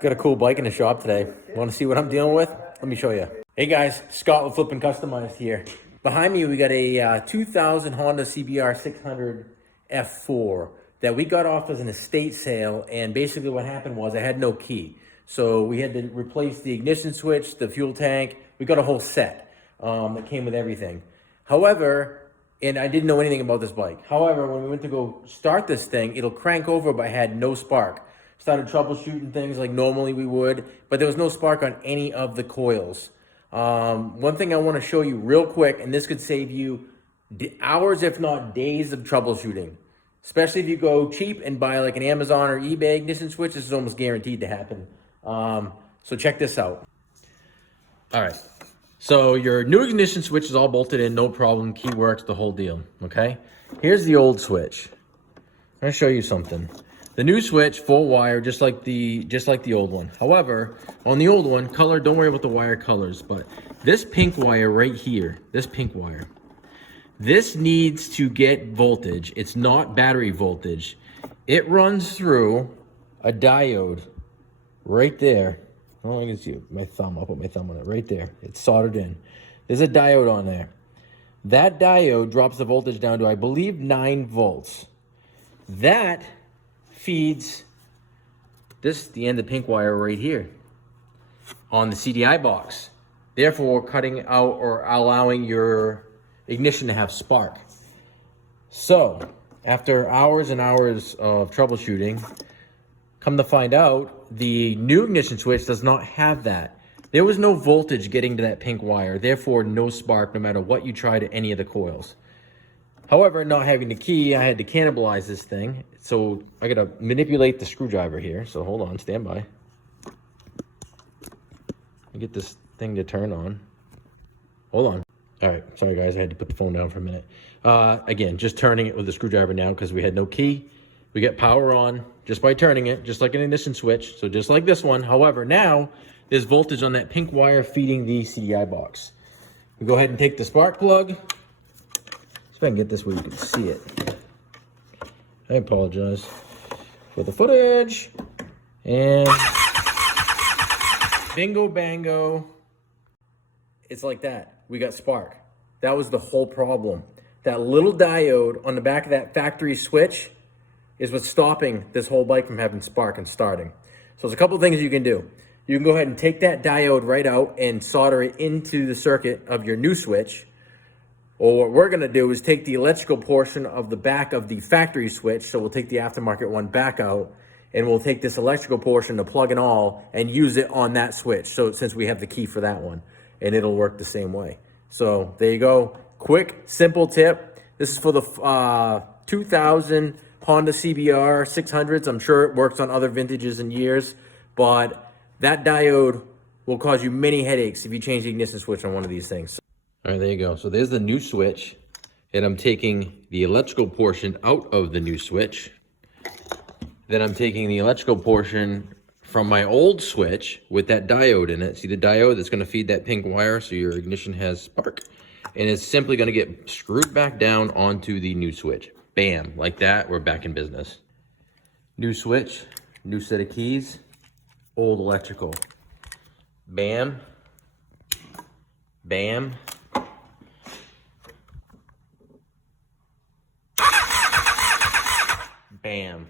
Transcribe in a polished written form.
Got a cool bike in the shop today. Want to see what I'm dealing with? Let me show you. Hey guys, Scott with Flippin' Customized here. Behind me, we got a 2000 Honda CBR 600 F4 that we got off as an estate sale. And basically what happened was I had no key. So we had to replace the ignition switch, the fuel tank. We got a whole set that came with everything. However, and I didn't know anything about this bike. However, when we went to go start this thing, it'll crank over, but I had no spark. Started troubleshooting things like normally we would, but there was no spark on any of the coils. One thing I want to show you real quick, and this could save you hours, if not days of troubleshooting. Especially if you go cheap and buy like an Amazon or eBay ignition switch, this is almost guaranteed to happen. So check this out. All right. So your new ignition switch is all bolted in, no problem. Key works, the whole deal. Okay. Here's the old switch. I'm gonna show you something. The new switch, full wire, just like the old one. However, on the old one, color, don't worry about the wire colors, but this pink wire right here, this pink wire, this needs to get voltage. It's not battery voltage. It runs through a diode right there. Oh, I can see my thumb. I'll put my thumb on it right there. It's soldered in. There's a diode on there. That diode drops the voltage down to, I believe, 9 volts. That feeds the end of pink wire right here on the CDI box. Therefore, cutting out or allowing your ignition to have spark. So, after hours and hours of troubleshooting, come to find out, the new ignition switch does not have that. There was no voltage getting to that pink wire, therefore no spark no matter what you try to any of the coils. However, not having the key, I had to cannibalize this thing. So I gotta manipulate the screwdriver here. So hold on, stand by. Get this thing to turn on. Hold on. All right, sorry guys, I had to put the phone down for a minute. Again, just turning it with the screwdriver now because we had no key. We get power on just by turning it, just like an ignition switch. So just like this one. However, now there's voltage on that pink wire feeding the CDI box. We go ahead and take the spark plug. If I can get this where you can see it. I apologize for the footage. And bingo bango. It's like that. We got spark. That was the whole problem. That little diode on the back of that factory switch is what's stopping this whole bike from having spark and starting. So there's a couple of things you can do. You can go ahead and take that diode right out and solder it into the circuit of your new switch. Or what we're gonna do is take the electrical portion of the back of the factory switch, so we'll take the aftermarket one back out, and we'll take this electrical portion, the plug and all, and use it on that switch. So since we have the key for that one, and it'll work the same way. So there you go, quick, simple tip. This is for the 2000 Honda CBR 600s. I'm sure it works on other vintages and years, but that diode will cause you many headaches if you change the ignition switch on one of these things. All right, there you go. So there's the new switch, and I'm taking the electrical portion out of the new switch. Then I'm taking the electrical portion from my old switch with that diode in it. See the diode that's going to feed that pink wire so your ignition has spark. And it's simply going to get screwed back down onto the new switch. Bam, like that, we're back in business. New switch, new set of keys, old electrical. Bam, bam. Bam.